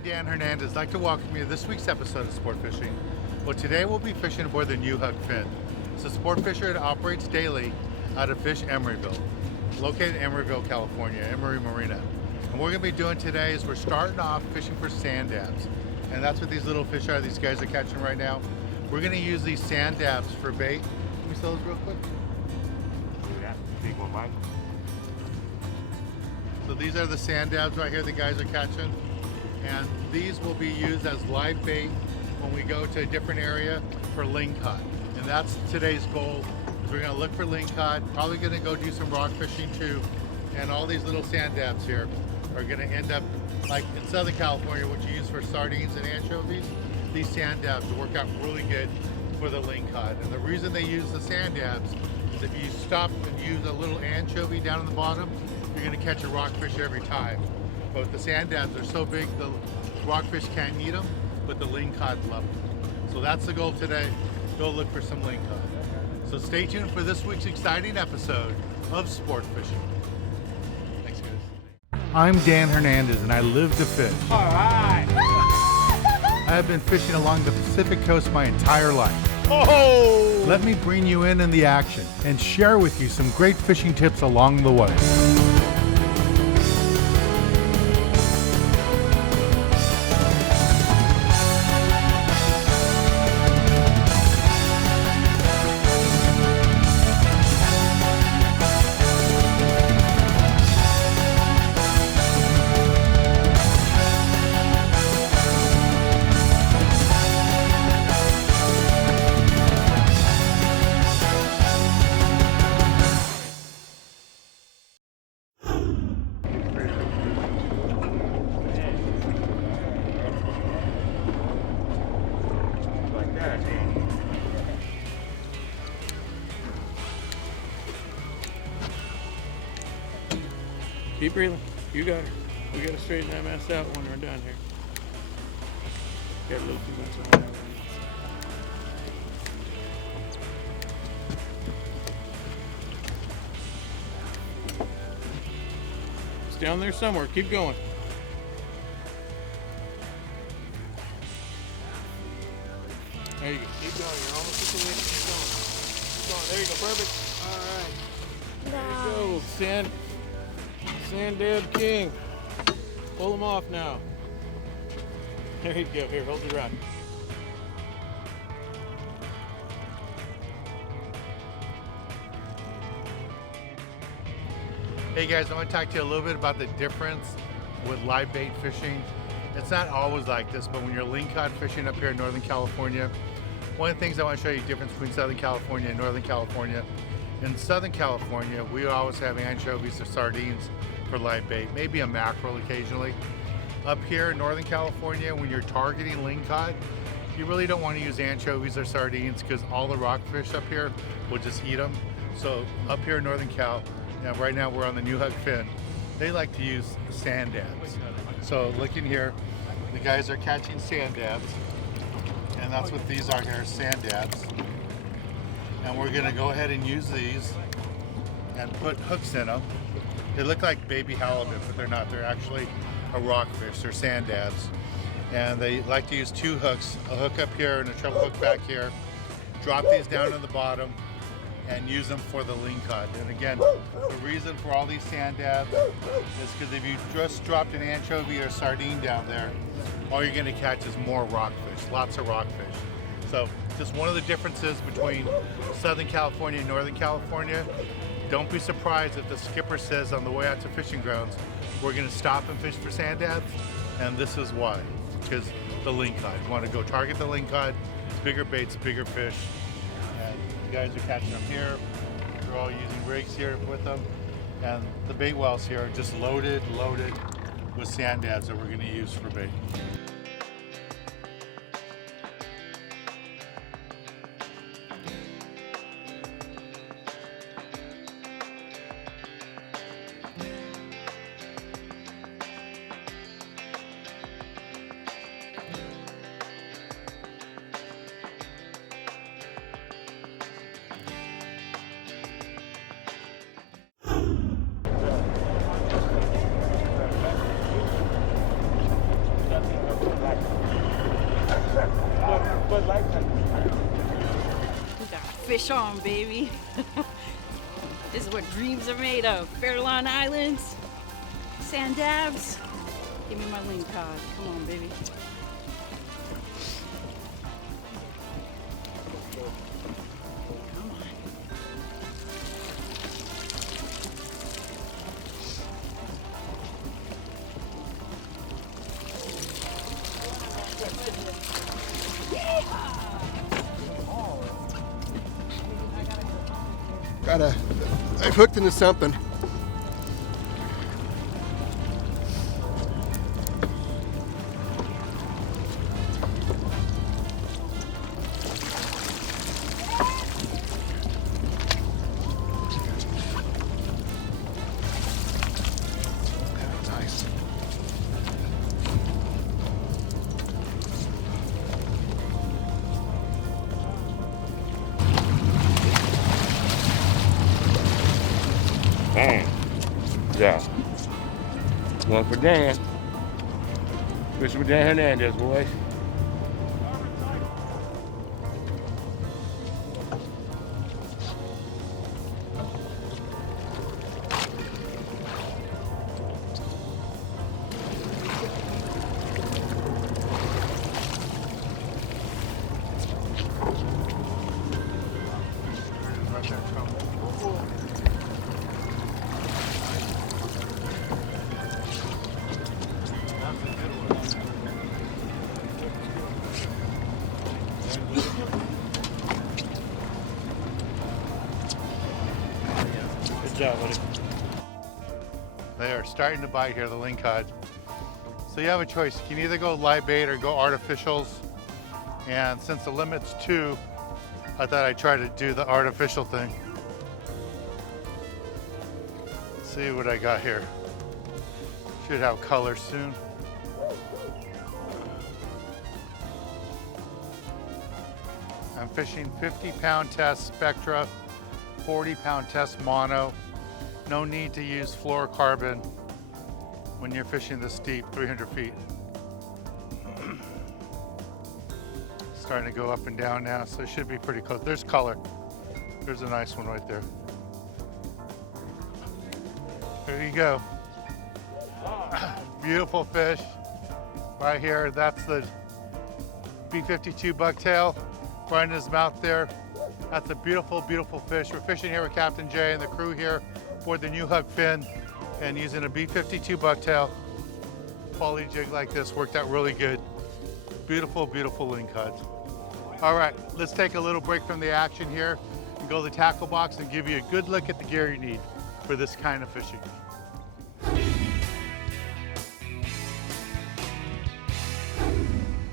I'm Dan Hernandez. I'd like to welcome you to this week's episode of Sport Fishing. Well, today we'll be fishing aboard the new Huck Finn. It's a sport fisher that operates daily out of Fish Emeryville, located in Emeryville, California, Emery Marina. And what we're going to be doing today is we're starting off fishing for sand dabs. And that's what these little fish are these guys are catching right now. We're going to use these sand dabs for bait. Let me sell those real quick. Yeah, big one, Mike. So these are the sand dabs right here the guys are catching. And these will be used as live bait when we go to a different area for lingcod. And that's today's goal, is we're gonna look for lingcod, probably gonna go do some rock fishing too. And all these little sand dabs here are gonna end up, like in Southern California, what you use for sardines and anchovies, these sand dabs work out really good for the lingcod. And the reason they use the sand dabs is if you stop and use a little anchovy down in the bottom, you're gonna catch a rockfish every time. But the sand dabs are so big, the rockfish can't eat them, but the lingcod love them. So that's the goal today, go look for some lingcod. So stay tuned for this week's exciting episode of Sport Fishing. Thanks, guys. I'm Dan Hernandez, and I live to fish. All right. I have been fishing along the Pacific coast my entire life. Oh! Let me bring you in the action and share with you some great fishing tips along the way. Keep reeling. You got her. We got to straighten that mess out when we're done here. Got a little too much on that one. It's down there somewhere. Keep going. There you go. Keep going. You're almost at the lake. Keep going. Keep going. There you go. Perfect. All right. There you go. Sand dab king. Pull them off now. There you go. Here, hold the rod. Hey guys, I want to talk to you a little bit about the difference with live bait fishing. It's not always like this, but when you're lingcod fishing up here in Northern California, one of the things I want to show you the difference between Southern California and Northern California. In Southern California, we always have anchovies or sardines for live bait, maybe a mackerel occasionally. Up here in Northern California, when you're targeting lingcod, you really don't want to use anchovies or sardines because all the rockfish up here will just eat them. So up here in Northern Cal, right now we're on the new Huck Finn, they like to use sand dabs. So looking here, the guys are catching sand dabs, and that's what these are here, sand dabs. And we're gonna go ahead and use these and put hooks in them. They look like baby halibut, but they're not. They're actually a rockfish. They're sand dabs. And they like to use two hooks, a hook up here and a treble hook back here. Drop these down to the bottom and use them for the lingcod. And again, the reason for all these sand dabs is because if you just dropped an anchovy or sardine down there, all you're gonna catch is more rockfish, lots of rockfish. So just one of the differences between Southern California and Northern California. Don't be surprised if the skipper says on the way out to fishing grounds, we're gonna stop and fish for sand dabs, and this is why, because the lingcod. You wanna go target the lingcod, bigger baits, bigger fish, and you guys are catching them here. They're all using rigs here with them, and the bait wells here are just loaded with sand dabs that we're gonna use for bait. Bud Light. We got fish on, baby. This is what dreams are made of. Fairlawn Islands, sand dabs. Give me my ling cod. Come on, baby. Come on. I've hooked into something. Nice. Man. Yeah. One for Dan. Fishing with Dan Hernandez, boys. Good job, buddy. They are starting to bite here, the lingcod. So you have a choice. You can either go live bait or go artificials. And since the limit's 2, I thought I'd try to do the artificial thing. Let's see what I got here. Should have color soon. I'm fishing 50-pound test Spectra, 40-pound test mono. No need to use fluorocarbon when you're fishing this deep, 300 feet. Starting to go up and down now, so it should be pretty close. There's color. There's a nice one right there. There you go. Beautiful fish. Right here, that's the B52 bucktail. Right in his mouth there. That's a beautiful, beautiful fish. We're fishing here with Captain Jay and the crew here aboard the new Huck Finn and using a B52 bucktail. Quality jig like this worked out really good. Beautiful, beautiful lingcods. All right, let's take a little break from the action here and go to the tackle box and give you a good look at the gear you need for this kind of fishing.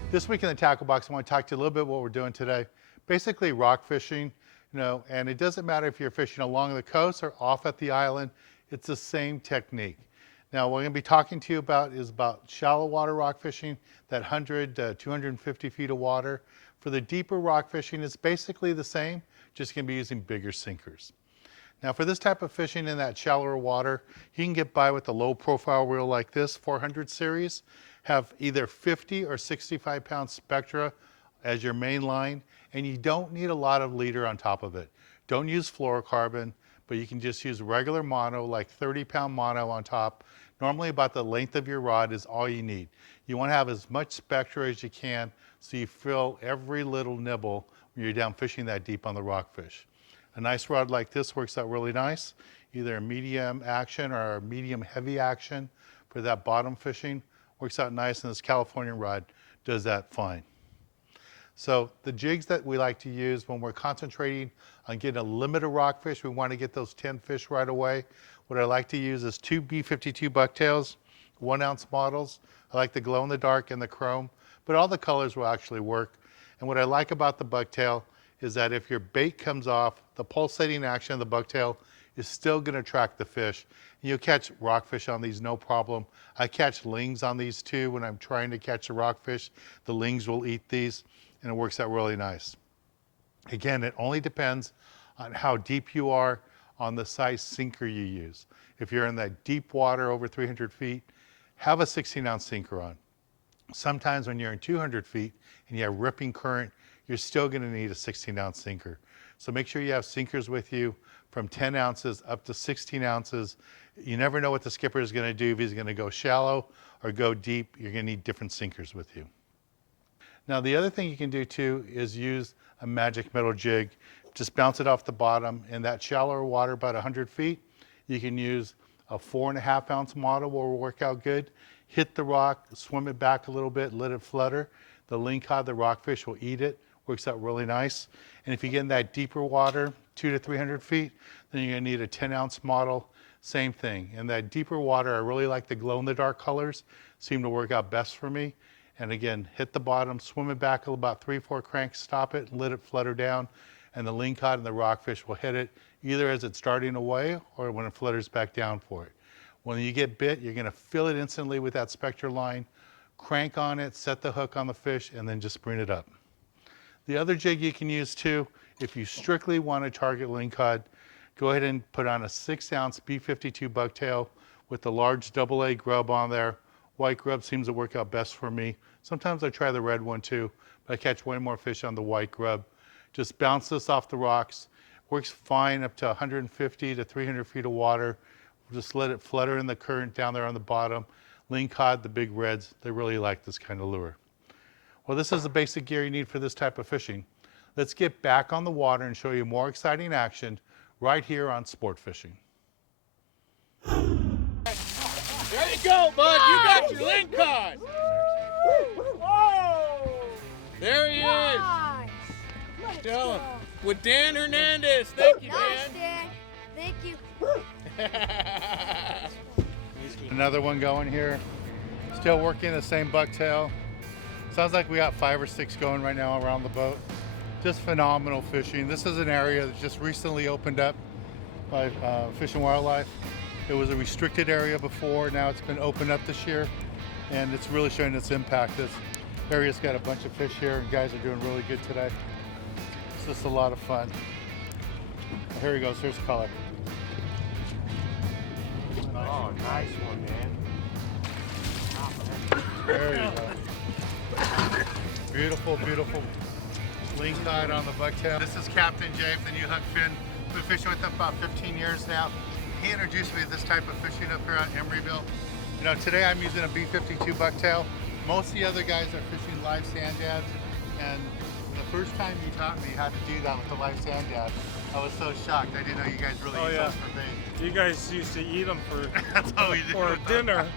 This week in the tackle box, I want to talk to you a little bit what we're doing today. Basically rock fishing, and it doesn't matter if you're fishing along the coast or off at the island, it's the same technique. Now, what I'm going to be talking to you about is about shallow water rock fishing, that 100 to 250 feet of water. For the deeper rock fishing, it's basically the same, just going to be using bigger sinkers. Now, for this type of fishing in that shallower water, you can get by with a low profile reel like this, 400 series, have either 50 or 65 pound Spectra as your main line, and you don't need a lot of leader on top of it. Don't use fluorocarbon, but you can just use regular mono, like 30-pound mono on top. Normally about the length of your rod is all you need. You want to have as much Spectra as you can so you fill every little nibble when you're down fishing that deep on the rockfish. A nice rod like this works out really nice, either a medium action or a medium heavy action for that bottom fishing. Works out nice, and this Californian rod does that fine. So the jigs that we like to use when we're concentrating on getting a limit of rockfish, we want to get those 10 fish right away. What I like to use is 2 B52 bucktails, 1 ounce models. I like the glow in the dark and the chrome, but all the colors will actually work. And what I like about the bucktail is that if your bait comes off, the pulsating action of the bucktail is still going to attract the fish. You'll catch rockfish on these no problem. I catch lings on these too when I'm trying to catch a rockfish. The lings will eat these, and it works out really nice. Again, it only depends on how deep you are, on the size sinker you use. If you're in that deep water over 300 feet, have a 16-ounce sinker on. Sometimes when you're in 200 feet and you have ripping current, you're still gonna need a 16-ounce sinker. So make sure you have sinkers with you from 10 ounces up to 16 ounces. You never know what the skipper is gonna do, if he's gonna go shallow or go deep. You're gonna need different sinkers with you. Now the other thing you can do too is use a magic metal jig. Just bounce it off the bottom. In that shallower water, about 100 feet, you can use a 4.5 ounce model will work out good. Hit the rock, swim it back a little bit, let it flutter. The lingcod, the rockfish will eat it. Works out really nice. And if you get in that deeper water, 200 to 300 feet, then you're gonna need a 10-ounce model. Same thing. In that deeper water, I really like the glow-in-the-dark colors. Seem to work out best for me. And again, hit the bottom, swim it back about 3-4 cranks, stop it, let it flutter down, and the lingcod and the rockfish will hit it either as it's starting away or when it flutters back down for it. When you get bit, you're gonna feel it instantly with that spectra line, crank on it, set the hook on the fish, and then just bring it up. The other jig you can use too, if you strictly want to target lingcod, go ahead and put on a 6-ounce B52 bucktail with the large AA grub on there. White grub seems to work out best for me. Sometimes I try the red one too, but I catch way more fish on the white grub. Just bounce this off the rocks. Works fine up to 150 to 300 feet of water. Just let it flutter in the current down there on the bottom. Lingcod, the big reds, they really like this kind of lure. Well, this is the basic gear you need for this type of fishing. Let's get back on the water and show you more exciting action right here on Sport Fishing. There you go, bud. You got your lingcod. There he is. Tell him. With Dan Hernandez. Thank you, Nice, Dan. Thank you. Another one going here. Still working the same bucktail. Sounds like we got 5 or 6 going right now around the boat. Just phenomenal fishing. This is an area that just recently opened up by Fish and Wildlife. It was a restricted area before. Now it's been opened up this year, and it's really showing its impact. This area's got a bunch of fish here, and guys are doing really good today. It's just a lot of fun. Here he goes. Here's the color. Oh, nice one, man. There you go. Beautiful, beautiful lingcod on the bucktail. This is Captain Jay from the new Huck Finn. Been fishing with him about 15 years now. He introduced me to this type of fishing up here on Emeryville. You know, today I'm using a B52 bucktail. Most of the other guys are fishing live sand dabs, and the first time you taught me how to do that with the live sand dab, I was so shocked. I didn't know you guys really use those for bait. You guys used to eat them for That's all we did. for dinner,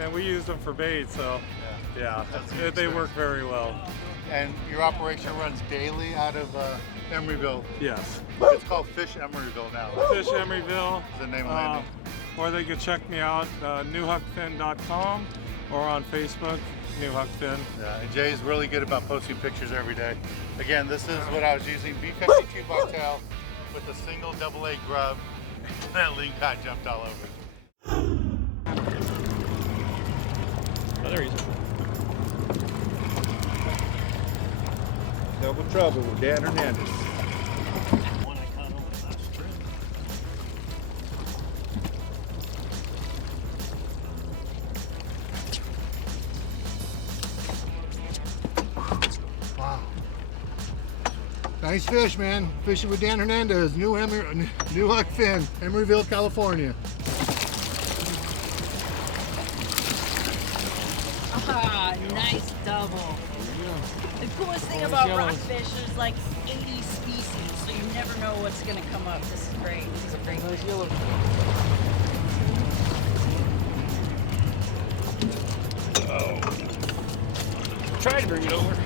and we used them for bait. So yeah, they work very well. And your operation runs daily out of Emeryville. Yes. It's called Fish Emeryville now. Fish Emeryville. Is the name of landing. Or they could check me out, newhuckfinn.com, or on Facebook, New Huck Finn. Yeah, and Jay's really good about posting pictures every day. Again, this is what I was using, B52 bucktail with a single AA grub. That lingcod jumped all over it. Oh, there he is. Double trouble with Dan Hernandez. One I caught on the last trip. Wow. Nice fish, man. Fishing with Dan Hernandez, new Huck Finn, Emeryville, California. Ah, nice double. The coolest thing about rockfish is like 80 species, so you never know what's gonna come up. This is great. This is a great fish. Try to bring it over.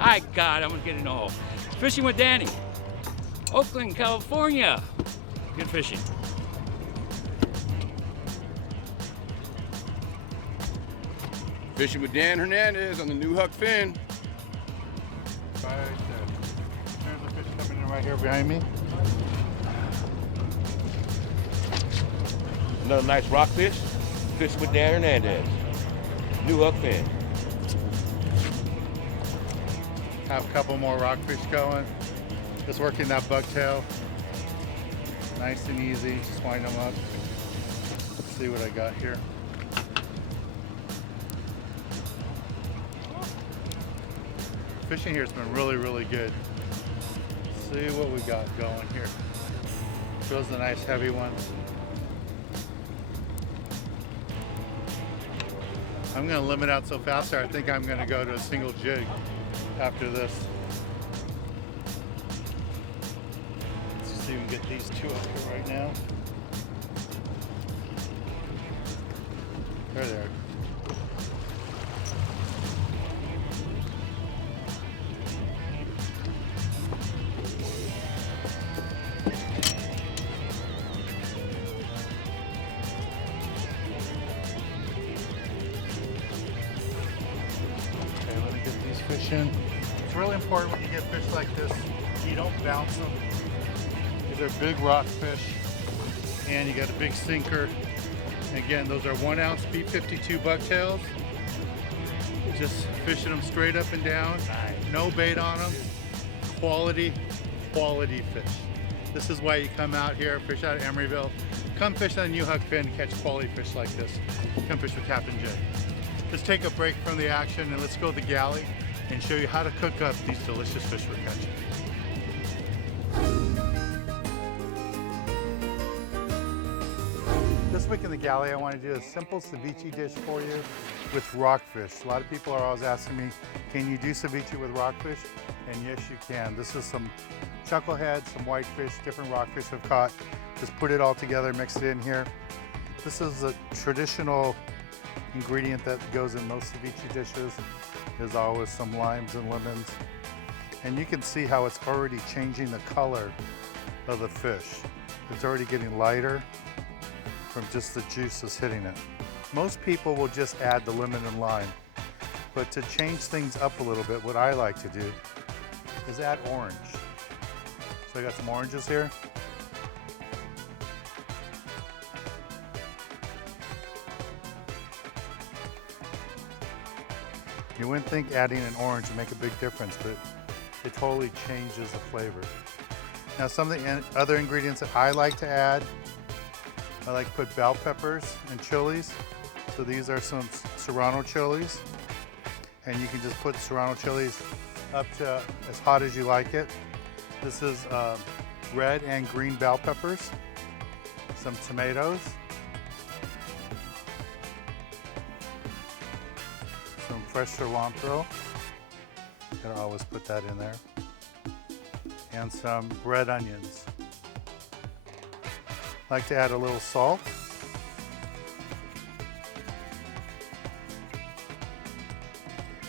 I got it. I'm gonna get it all. Fishing with Danny. Oakland, California. Good fishing. Fishing with Dan Hernandez on the new Huck Finn. Right there. There's a fish coming in right here behind me. Another nice rockfish. Fishing with Dan Hernandez. New Huck Finn. Have a couple more rockfish going. Just working that bucktail. Nice and easy. Just wind them up. Let's see what I got here. fishing here has been really, really good. See what we got going here. Those are the nice heavy ones. I'm gonna limit out so fast here. I think I'm gonna go to a single jig after this. Let's see if we can get these two up here right now. There they are. Okay, let me get these fish in. It's really important when you get fish like this, you don't bounce them. These are big rock fish, and you got a big sinker. Again, those are 1 ounce B52 bucktails. Just fishing them straight up and down. No bait on them. Quality fish. This is why you come out here, fish out of Emeryville. Come fish on New Huck Finn, catch quality fish like this. Come fish with Captain Jay. Let's take a break from the action and let's go to the galley and show you how to cook up these delicious fish we're catching. This week in the galley, I want to do a simple ceviche dish for you with rockfish. A lot of people are always asking me, can you do ceviche with rockfish? And yes, you can. This is some chucklehead, some whitefish, different rockfish I've caught. Just put it all together, mix it in here. This is a traditional ingredient that goes in most ceviche dishes. There's always some limes and lemons. And you can see how it's already changing the color of the fish. It's already getting lighter from just the juices hitting it. Most people will just add the lemon and lime, but to change things up a little bit, what I like to do is add orange. So I got some oranges here. You wouldn't think adding an orange would make a big difference, but it totally changes the flavor. Now some of the other ingredients that I like to add, I like to put bell peppers and chilies. So these are some serrano chilies. And you can just put serrano chilies up to as hot as you like it. This is red and green bell peppers, some tomatoes, some fresh cilantro. Gotta always put that in there. And some red onions. I like to add a little salt.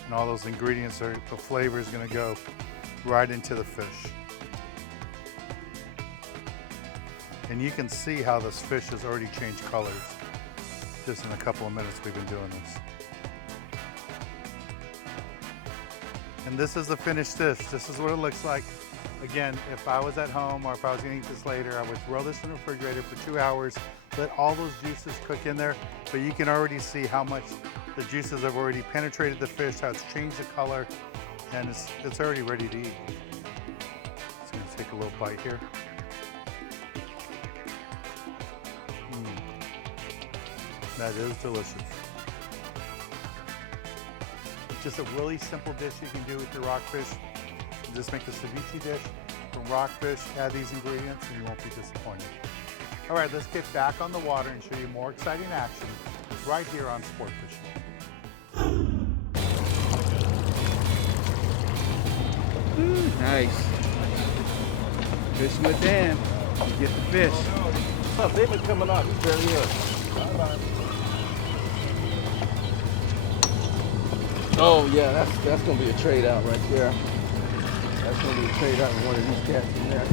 And all those ingredients, the flavor is going to go right into the fish. And you can see how this fish has already changed colors just in a couple of minutes we've been doing this. And this is the finished dish. This is what it looks like. Again, if I was at home or if I was going to eat this later, I would throw this in the refrigerator for 2 hours, let all those juices cook in there, but you can already see how much the juices have already penetrated the fish, how it's changed the color, and it's already ready to eat. Just going to take a little bite here. That is delicious. It's just a really simple dish you can do with your rockfish. Just make a ceviche dish from rockfish, add these ingredients, and you won't be disappointed. All right, let's get back on the water and show you more exciting action right here on Sport Fishing. Nice. Fishing with Dan. Get the fish. Oh, they've been coming out. He's barely here. Oh yeah, that's gonna be a trade out right there. That's gonna be a trade out with one of these cats in there.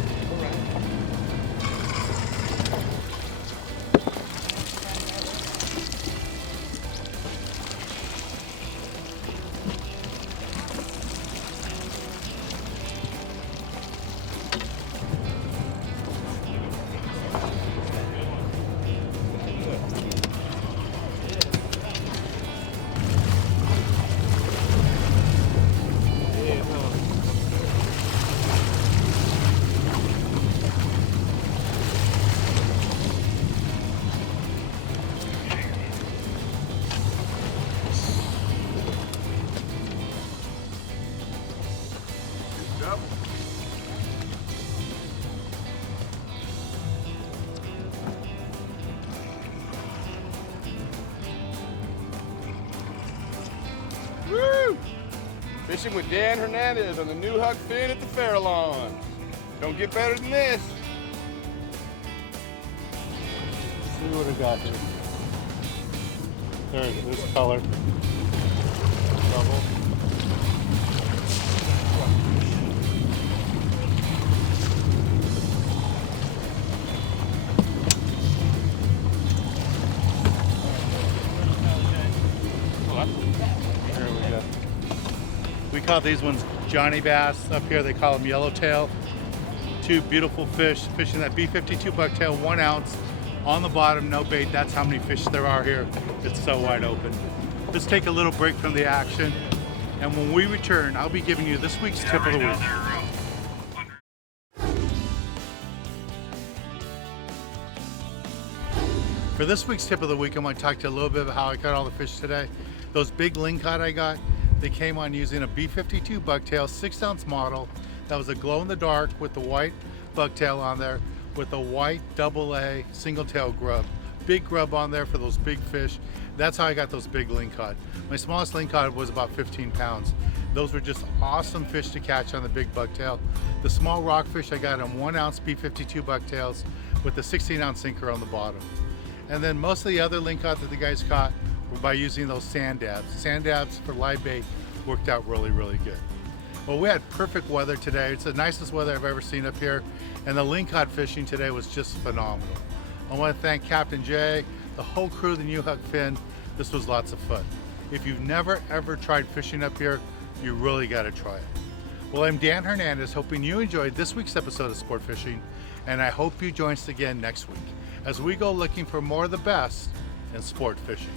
Fishing with Dan Hernandez on the new Huck Finn at the Fairlawn. Don't get better than this. See what I got here. There it is, this color. Double. There we go. We call these ones Johnny Bass. Up here they call them yellowtail. Two beautiful fish fishing that B52 bucktail, 1 ounce on the bottom, no bait. That's how many fish there are here. It's so wide open. Let's take a little break from the action, and when we return, I'll be giving you this week's tip of the week. For this week's tip of the week, I want to talk to you a little bit about how I caught all the fish today. Those big lingcod I got, they came on using a B52 bucktail, 6 ounce model. That was a glow in the dark with the white bucktail on there with a white AA single tail grub. Big grub on there for those big fish. That's how I got those big lingcod. My smallest lingcod was about 15 pounds. Those were just awesome fish to catch on the big bucktail. The small rockfish I got on 1 ounce B52 bucktails with the 16 ounce sinker on the bottom. And then most of the other lingcod that the guys caught were by using those sand dabs. Sand dabs for live bait worked out really, really good. Well, we had perfect weather today. It's the nicest weather I've ever seen up here. And the lingcod fishing today was just phenomenal. I want to thank Captain Jay, the whole crew of the new Huck Finn. This was lots of fun. If you've never ever tried fishing up here, you really got to try it. Well, I'm Dan Hernandez, hoping you enjoyed this week's episode of Sport Fishing, and I hope you join us again next week as we go looking for more of the best in sport fishing.